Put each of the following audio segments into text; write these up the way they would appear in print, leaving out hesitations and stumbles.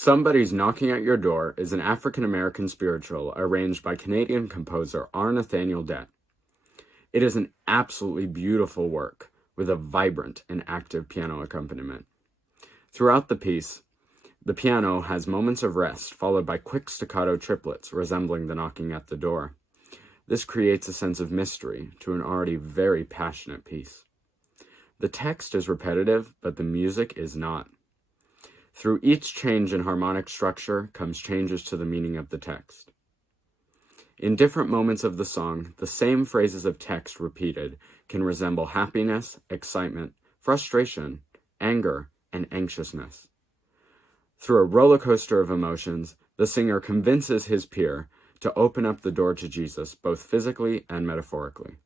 Somebody's Knocking at Your Door is an African-American spiritual arranged by Canadian composer R. Nathaniel Dett. It is an absolutely beautiful work with a vibrant and active piano accompaniment. Throughout the piece, the piano has moments of rest followed by quick staccato triplets resembling the knocking at the door. This creates a sense of mystery to an already very passionate piece. The text is repetitive, but the music is not. Through each change in harmonic structure comes changes to the meaning of the text. In different moments of the song, the same phrases of text repeated can resemble happiness, excitement, frustration, anger, and anxiousness. Through a roller coaster of emotions, the singer convinces his peer to open up the door to Jesus, both physically and metaphorically.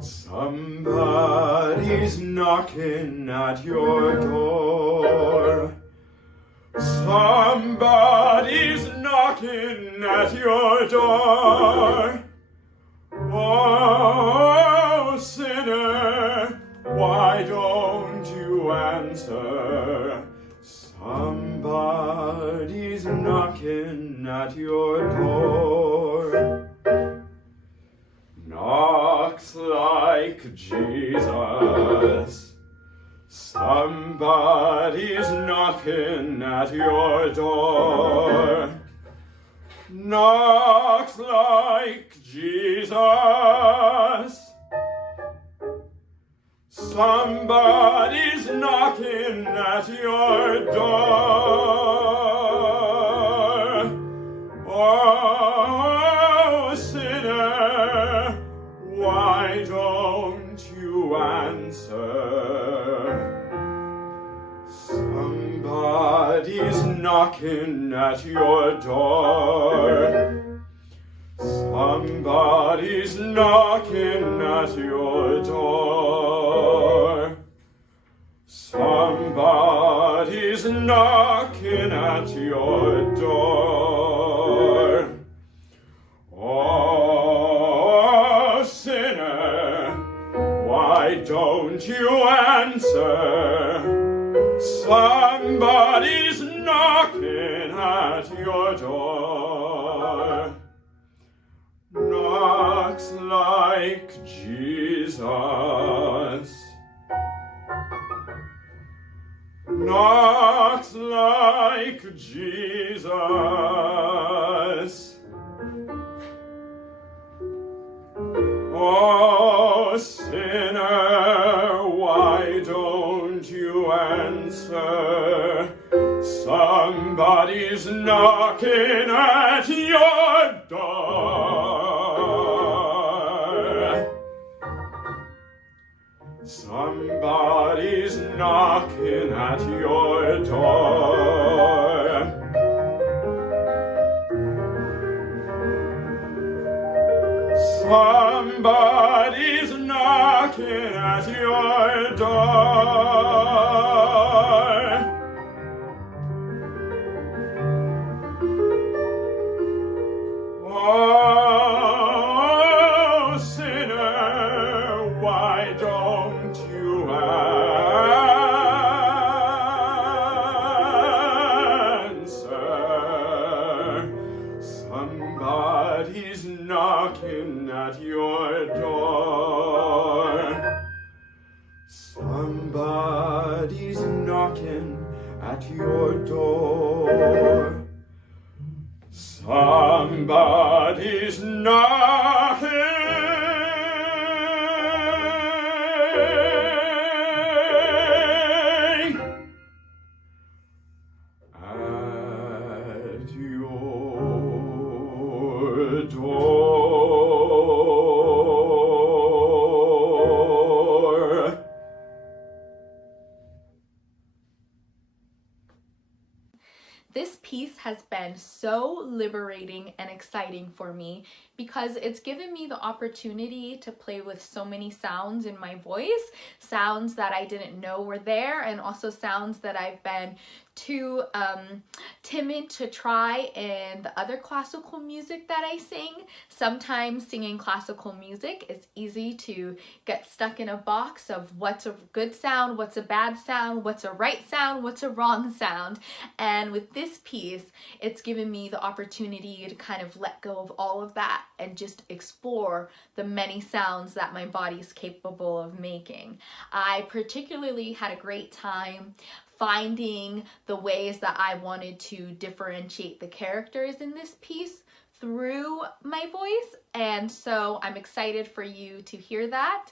Somebody's knocking at your door. Somebody's knocking at your door. Oh, sinner, why don't you answer? Somebody's knocking at your door. Knocks like Jesus. Somebody's knocking at your door. Knocks like Jesus. Somebody's knocking at your door. Oh, sinner, why don't you answer? Somebody's knocking at your door. Somebody's knocking at your door. Somebody's knocking at your door. Oh, sinner, why don't you answer? Somebody's knocking at your door. Knocks like Jesus. Knocks like Jesus. Oh, sinner, why don't you answer? Somebody's knocking at your door. Somebody's knocking at your door. Somebody's knocking at your door. Oh, sinner, why don't you answer? Somebody's knocking at your door. Somebody's knocking at your door. Somebody's knocking at your door. This piece has been so liberating and exciting for me because it's given me the opportunity to play with so many sounds in my voice, sounds that I didn't know were there, and also sounds that I've been too timid to try in the other classical music that I sing. Sometimes singing classical music is easy to get stuck in a box of what's a good sound, what's a bad sound, what's a right sound, what's a wrong sound. And with this piece, it's given me the opportunity to kind of let go of all of that and just explore the many sounds that my body is capable of making. I particularly had a great time finding the ways that I wanted to differentiate the characters in this piece through my voice, and so I'm excited for you to hear that.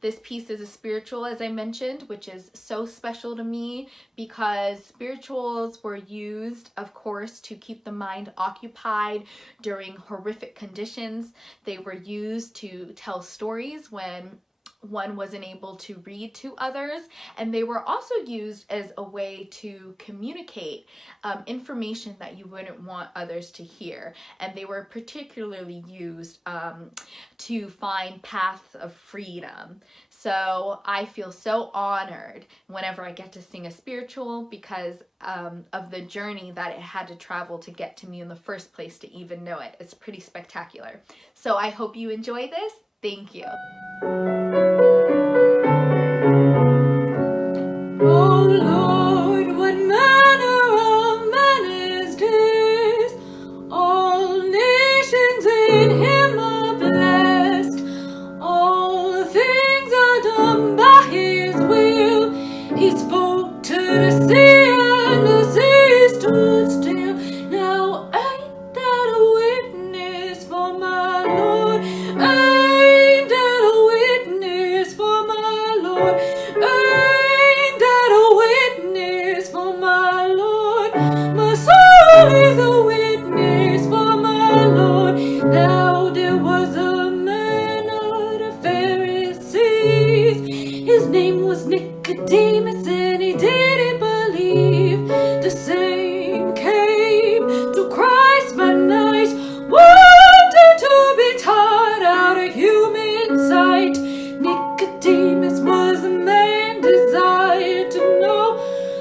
This piece is a spiritual, as I mentioned, which is so special to me because spirituals were used, of course, to keep the mind occupied during horrific conditions. They were used to tell stories when one wasn't able to read to others, and they were also used as a way to communicate information that you wouldn't want others to hear, and they were particularly used to find paths of freedom. So I feel so honored whenever I get to sing a spiritual because of the journey that it had to travel to get to me in the first place to even know it. It's pretty spectacular. So I hope you enjoy this. Thank you. Oh Lord, what manner of man is this? All nations in him are blessed. All things are done by his will. He spoke to the sea and the sea stood still. Now ain't that a witness for my Lord? Ain't that a witness for my Lord? Ain't that a witness for my Lord? My soul is a witness for my Lord. Now there was a man of the Pharisees. His name was Nicodemus, and he didn't believe. The same came to Christ by night, wanted to be taught out of human sight. Nicodemus was a man desired to know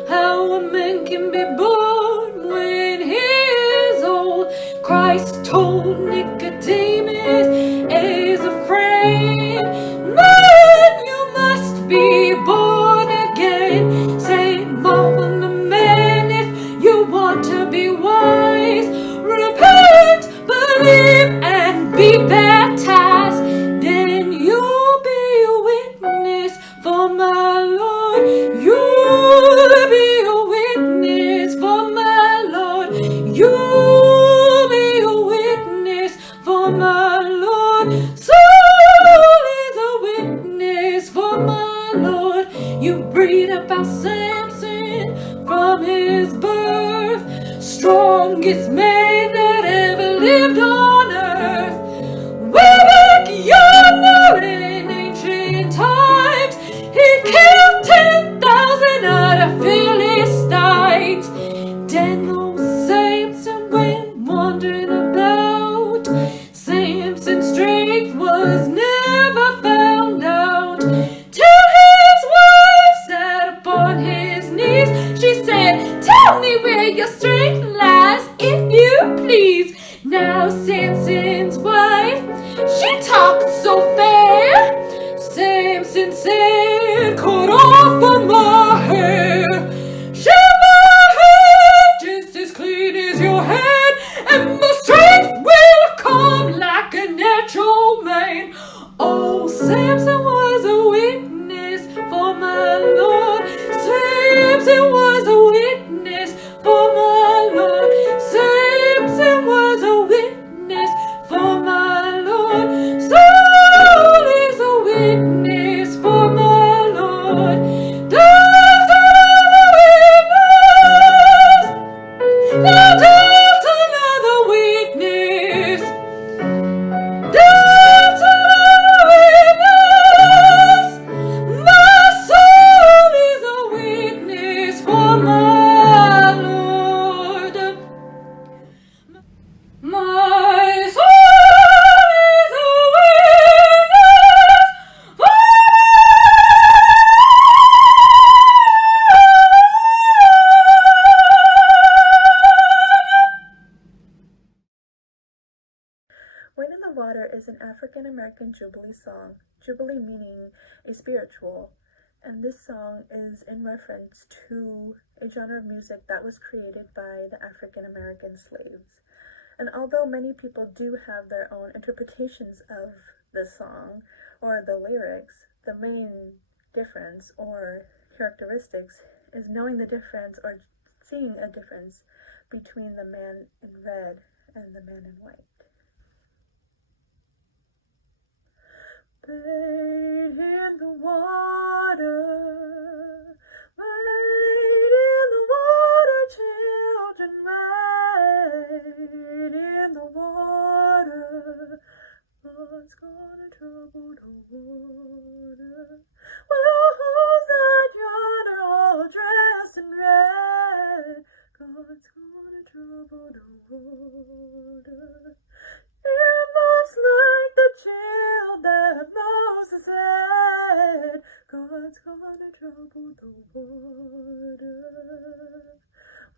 how a man can be born when he is old. Christ told Nicodemus as a friend, man, you must be born again. Say, marvel the man if you want to be wise. Repent, believe, and be baptized. Then you'll be a witness for my Lord. You'll be a witness for my Lord. You'll be a witness for my Lord. Saul is a witness for my Lord. You read about Samson from his birth, strongest man that ever lived on earth. Way back yonder in ancient times, he killed 10,000 out of Philistines. Then old Samson went wandering about. Samson's strength was never found out, till his wife sat upon his knees. She said, tell me where your strength lies, if you please. Now Samson's wife, she talked so fair. Samson said, cut off of my hair. Shave my head just as clean as your head, and my strength will come like a natural man. Oh, Samson was a witness for my Lord. Samson was a witness for my Lord. Samson was a witness for my Lord. Saul is a witness for my Lord. Water is an African American Jubilee song, Jubilee meaning a spiritual, and this song is in reference to a genre of music that was created by the African American slaves. And although many people do have their own interpretations of the song or the lyrics, the main difference or characteristics is knowing the difference or seeing a difference between the man in red and the man in white. Bathe in the water, bathe in the water, children, bathe in the water. God's gonna trouble the water. Well, who's that yonder all dressed in red? God's gonna trouble the water. It looks like the child that Moses led. God's gonna trouble the water.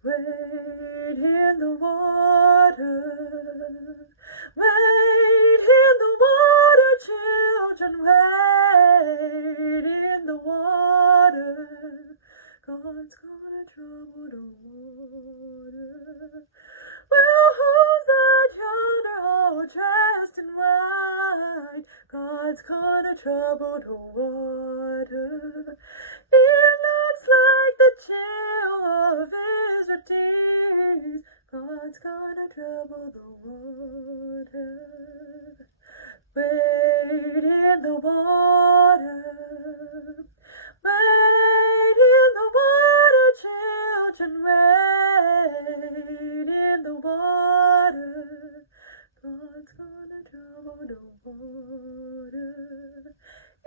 Wade in the water. Wade in the water, children. Wade in the water. God's gonna trouble the water. Well, who's that yonder all dressed in white? God's gonna trouble the water. It looks like the chill of his redeemed. God's gonna trouble the water. Wade in the water. Wade in the water, children. Wade in the water. God's gonna trouble the water.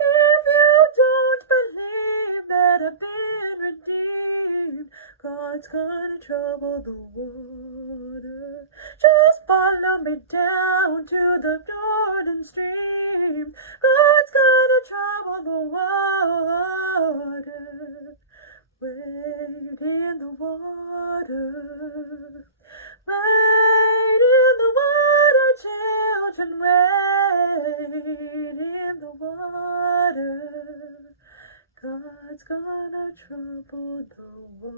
If you don't believe that I've been redeemed, God's gonna trouble the water. Just follow me down to the Jordan stream. God's gonna trouble the water. Wade in the water. Wade in the water, children. Wade in the water. God's gonna trouble the water.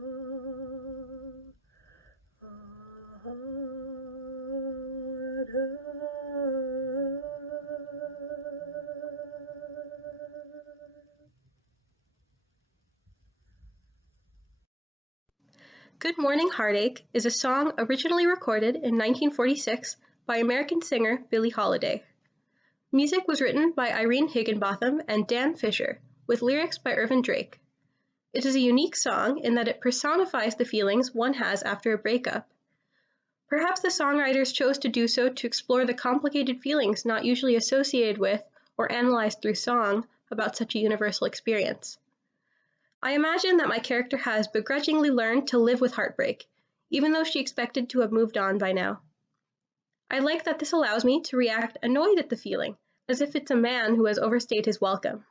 Good Morning Heartache is a song originally recorded in 1946 by American singer Billie Holiday. Music was written by Irene Higginbotham and Dan Fisher, with lyrics by Ervin Drake. It is a unique song in that it personifies the feelings one has after a breakup. Perhaps the songwriters chose to do so to explore the complicated feelings not usually associated with or analyzed through song about such a universal experience. I imagine that my character has begrudgingly learned to live with heartbreak, even though she expected to have moved on by now. I like that this allows me to react annoyed at the feeling, as if it's a man who has overstayed his welcome.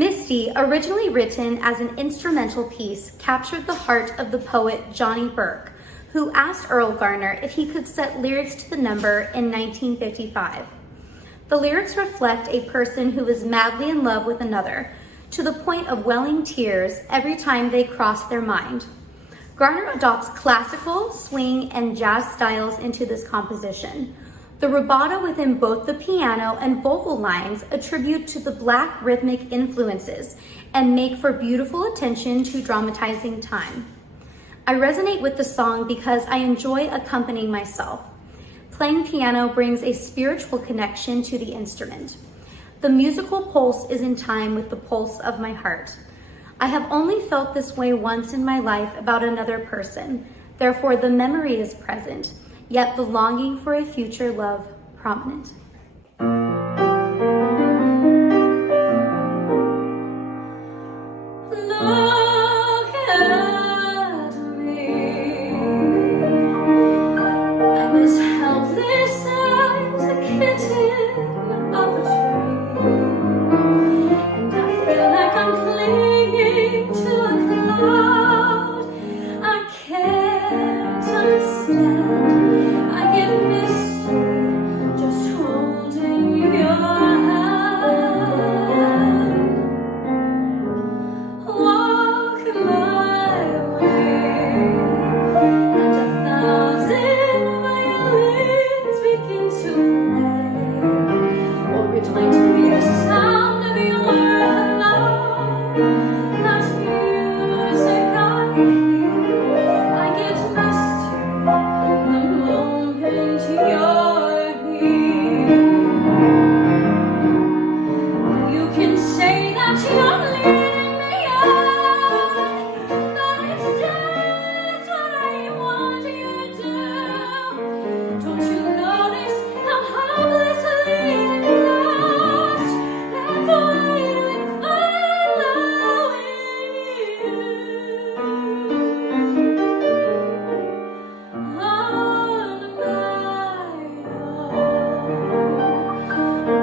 Misty, originally written as an instrumental piece, captured the heart of the poet Johnny Burke, who asked Errol Garner if he could set lyrics to the number in 1955. The lyrics reflect a person who is madly in love with another, to the point of welling tears every time they cross their mind. Garner adopts classical, swing, and jazz styles into this composition. The rubato within both the piano and vocal lines attribute to the Black rhythmic influences and make for beautiful attention to dramatizing time. I resonate with the song because I enjoy accompanying myself. Playing piano brings a spiritual connection to the instrument. The musical pulse is in time with the pulse of my heart. I have only felt this way once in my life about another person. Therefore, the memory is present, yet the longing for a future love prominent. Look at me. I'm as helpless as a kitten up a tree, and I feel like I'm clinging to a cloud. I can't understand. I get misty just holding your hand. Walk my way, and 1,000 violins begin to play. Or it might be the sound of your love, not music I hear. I get misty the moment you're here. You can say that you're leading me on, but it's just what I want you to do. Don't you notice how hopelessly lost? That's why I'm following you on my own.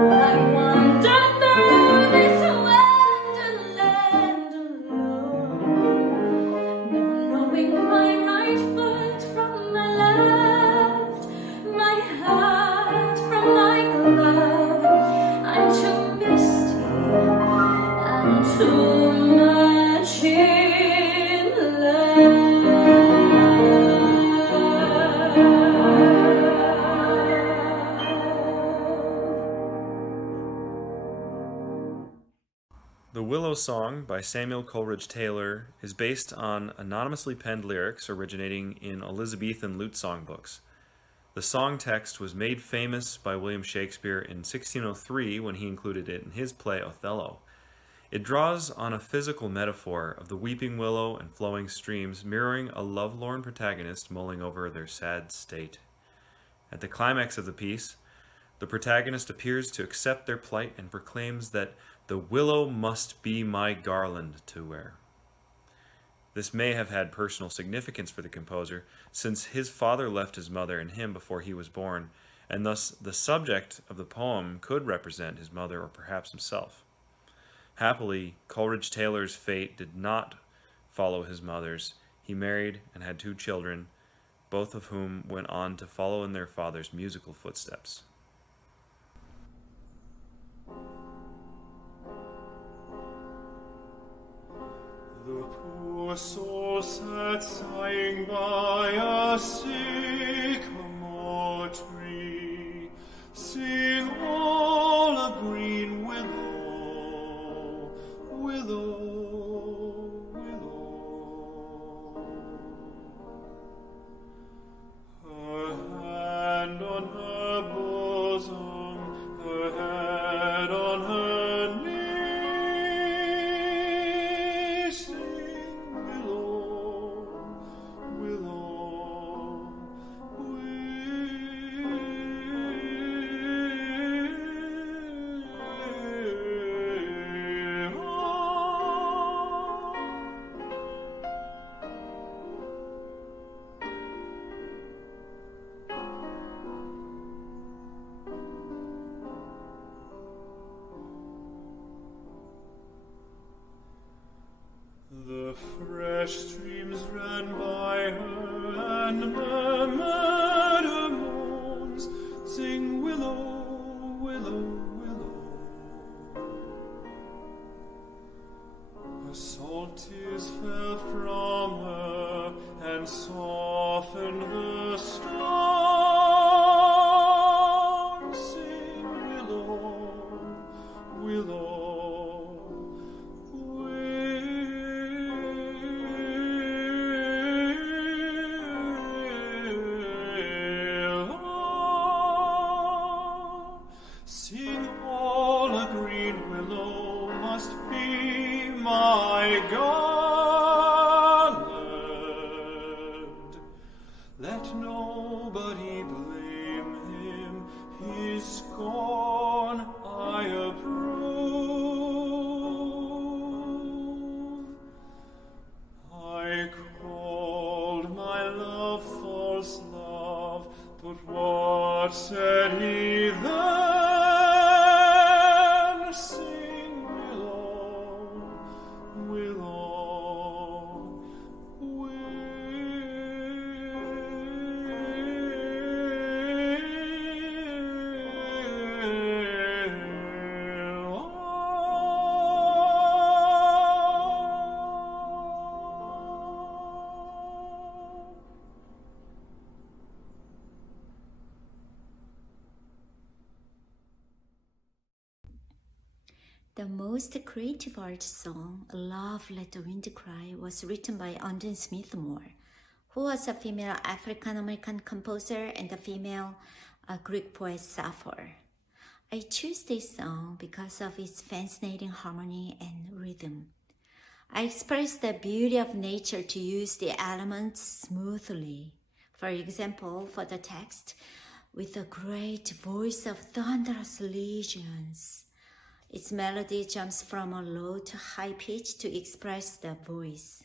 I wander through this wonderland alone, never knowing my right foot from my left, my hat from my glove. I'm too misty and too much in love. The Willow Song by Samuel Coleridge-Taylor is based on anonymously penned lyrics originating in Elizabethan lute songbooks. The song text was made famous by William Shakespeare in 1603 when he included it in his play Othello. It draws on a physical metaphor of the weeping willow and flowing streams mirroring a lovelorn protagonist mulling over their sad state. At the climax of the piece, the protagonist appears to accept their plight and proclaims that the willow must be my garland to wear. This may have had personal significance for the composer, since his father left his mother and him before he was born, and thus the subject of the poem could represent his mother or perhaps himself. Happily, Coleridge-Taylor's fate did not follow his mother's. He married and had 2 children, both of whom went on to follow in their father's musical footsteps. The poor soul sat sighing by a sycamore tree. Sing all a green willow, willow, willow. Her hand on her bosom, her head on her knee. Sing willow, willow, willow. streams ran by her, and meadow moons sing willow, willow, willow. Her salt tears fell from her and softened the stone. Sing willow, willow. Said he then, sing willow, willow, The most creative art song, Love Let the Wind Cry, was written by Undine Smith-Moore, who was a female African-American composer and a female Greek poet Sappho. I choose this song because of its fascinating harmony and rhythm. I express the beauty of nature to use the elements smoothly. For example, for the text, with a great voice of thunderous legions. Its melody jumps from a low to high pitch to express the voice.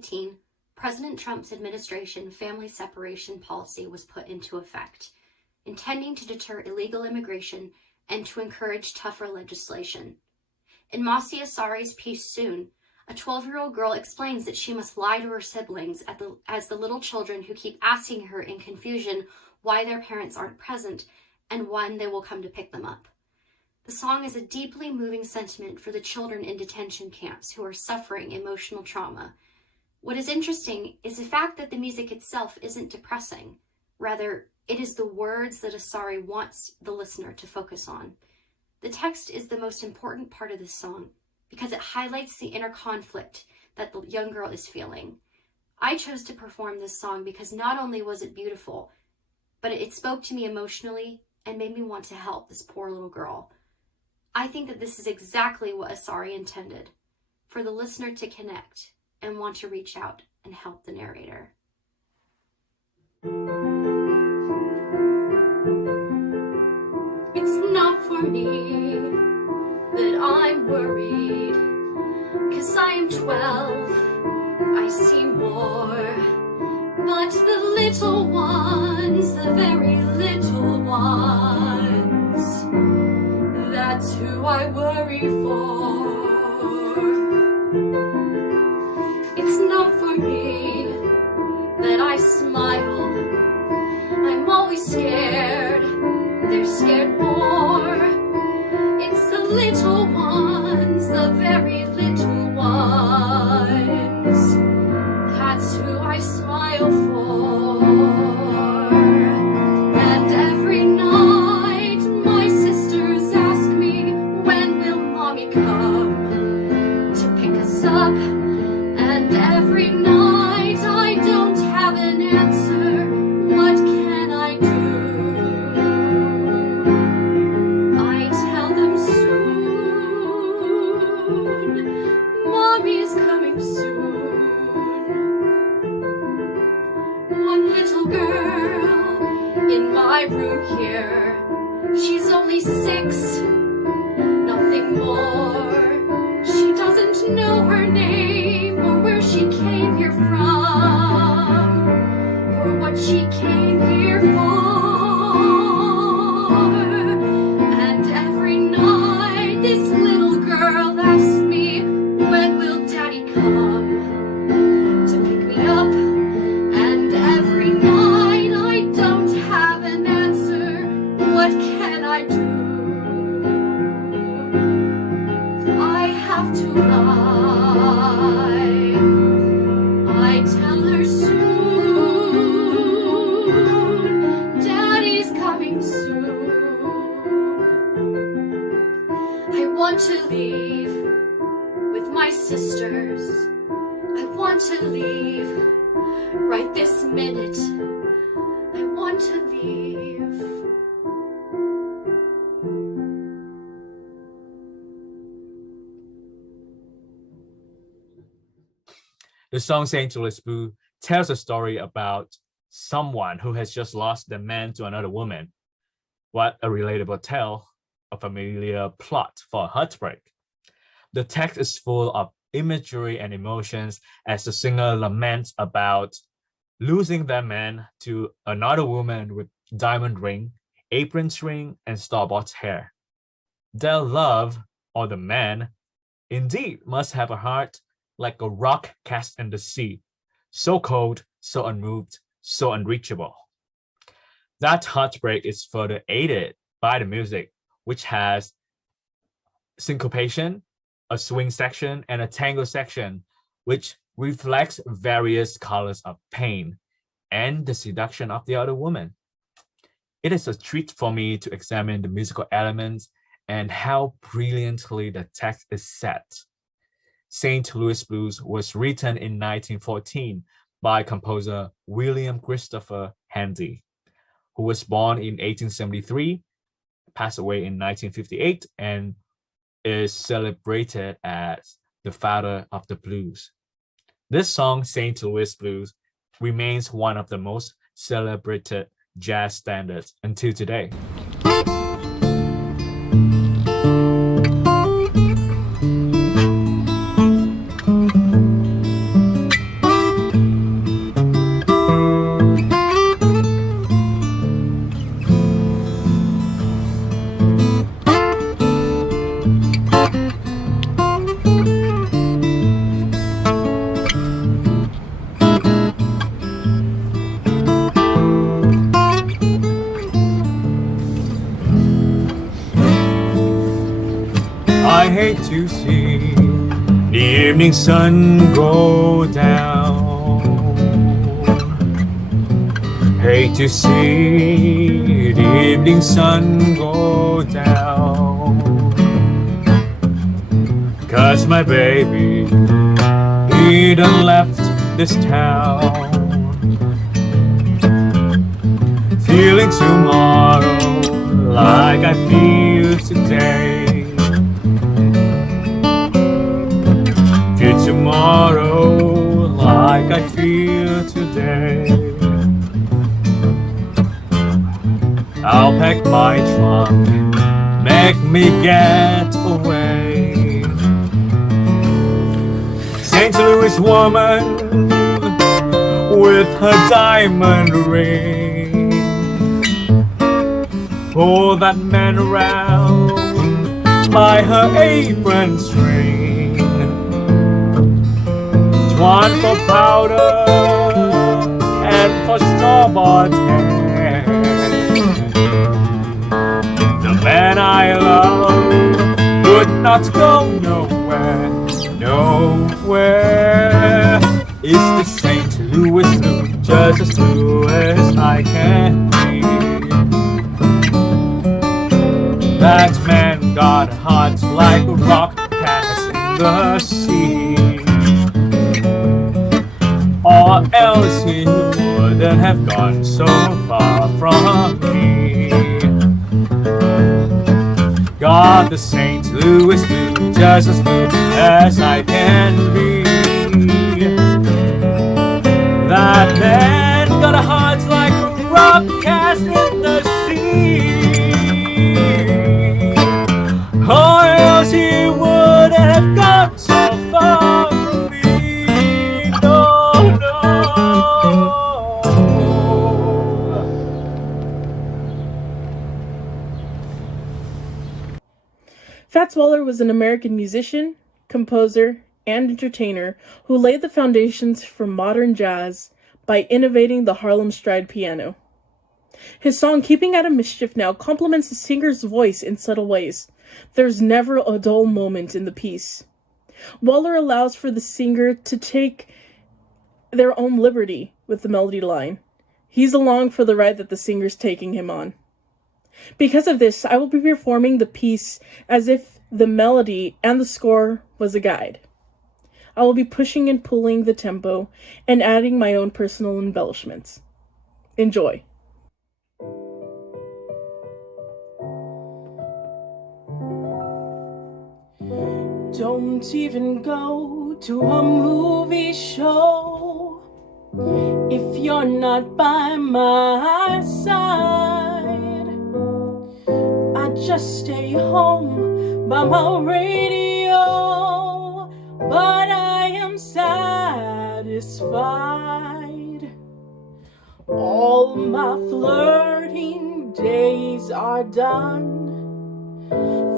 2019, President Trump's administration family separation policy was put into effect, intending to deter illegal immigration and to encourage tougher legislation. In Masi Asare's piece Soon, a 12-year-old girl explains that she must lie to her siblings as the little children who keep asking her in confusion why their parents aren't present and when they will come to pick them up. The song is a deeply moving sentiment for the children in detention camps who are suffering emotional trauma. What is interesting is the fact that the music itself isn't depressing. Rather, it is the words that Asare wants the listener to focus on. The text is the most important part of this song because it highlights the inner conflict that the young girl is feeling. I chose to perform this song because not only was it beautiful, but it spoke to me emotionally and made me want to help this poor little girl. I think that this is exactly what Asare intended, for the listener to connect and want to reach out and help the narrator. It's not for me that I'm worried, 'cause I am 12, I see more. But the little ones, the very little ones, that's who I worry for. It's not for me that I smile, I'm always scared, they're scared more. It's the little ones, the very little ones, that's who I smile for. And every night my sisters ask me, when will mommy come to pick us up? And every night I don't have an answer, what can I do? I tell them soon, mommy's coming soon. One little girl in my room here, she's only 6, nothing more. She doesn't know her name or where she came here from or what she came here for. And every night this little girl asks me, when will daddy come to pick me up? And every night I don't have an answer, what can I do? I have to lie. I tell her soon, daddy's coming soon. I want to leave with my sisters. I want to leave right this minute. I want to leave. The song St. Louis Blue tells a story about someone who has just lost their man to another woman. What a relatable tale, a familiar plot for a heartbreak. The text is full of imagery and emotions as the singer laments about losing their man to another woman with diamond ring, apron string, and star-bought hair. Their love, or the man, indeed must have a heart like a rock cast in the sea, so cold, so unmoved, so unreachable. That heartbreak is further aided by the music, which has syncopation, a swing section, and a tango section, which reflects various colors of pain and the seduction of the other woman. It is a treat for me to examine the musical elements and how brilliantly the text is set. St. Louis Blues was written in 1914 by composer William Christopher Handy, who was born in 1873, passed away in 1958, and is celebrated as the father of the blues. This song, St. Louis Blues, remains one of the most celebrated jazz standards until today. to see the evening sun go down. Hate to see the evening sun go down. 'Cause my baby, he done left this town. Feeling tomorrow like I feel today. Feel tomorrow like I feel today. I'll pack my trunk, make me get away. St. Louis woman with her diamond ring, pull that man around by her apron string. One for powder and for store-bought hair. The man I love would not go nowhere, nowhere. It's the St. Louis blue, just as blue as I can be. That man got a heart like a rock cast in the sea. Or else he wouldn't have gone so far from me. Got the St. Louis blue, just as blue as I can be. That man got a heart like a rock cast in the sea. Or else he wouldn't have gone so far from me. No, no. Fats Waller was an American musician, composer, and entertainer who laid the foundations for modern jazz by innovating the Harlem stride piano. His song Keeping Out of Mischief now complements the singer's voice in subtle ways. There's never a dull moment in the piece. Waller allows for the singer to take their own liberty with the melody line. He's along for the ride that the singer's taking him on. Because of this, I will be performing the piece as if the melody and the score was a guide. I will be pushing and pulling the tempo and adding my own personal embellishments. Enjoy. Don't even go to a movie show if you're not by my side. I just stay home by my radio, but I am satisfied. All my flirting days are done.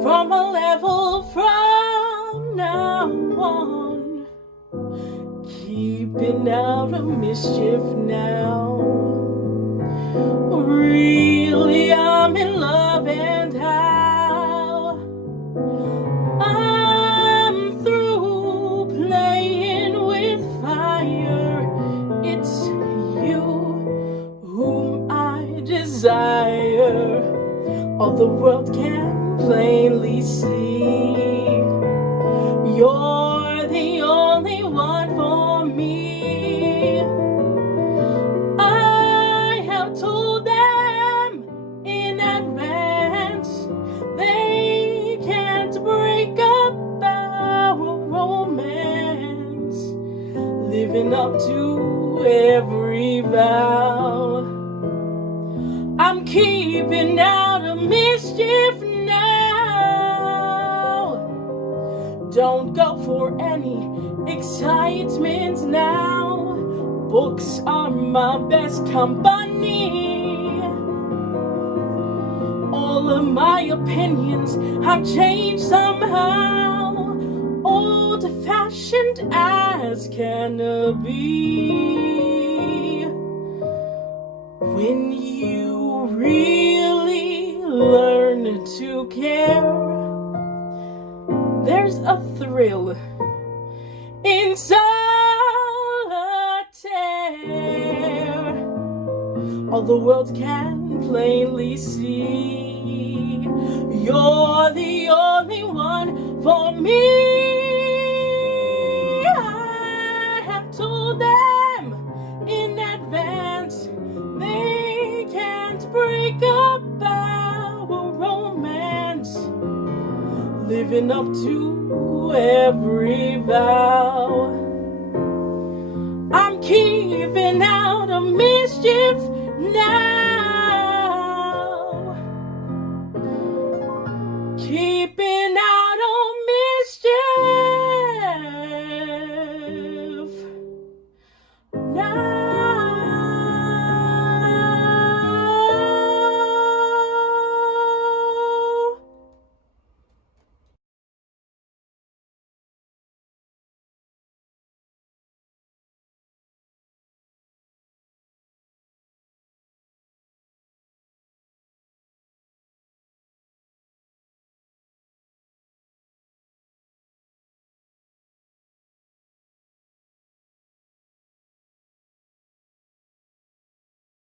From a level from now on, keeping out of mischief now. Really, I'm in love, and how I'm through playing with fire. It's you whom I desire. All the world can plainly see. You're the only one for me. I have told them in advance they can't break up our romance. Living up to every vow. I'm keeping out of mischief now. Don't go for any excitement now. Books are my best company. All of my opinions have changed somehow. Old-fashioned as can be. When you really learn to care, there's a thrill in solitaire. All the world can plainly see, you're the only one for me. I have told them in advance they can't break up our romance, living up to every vow. I'm keeping out of mischief now.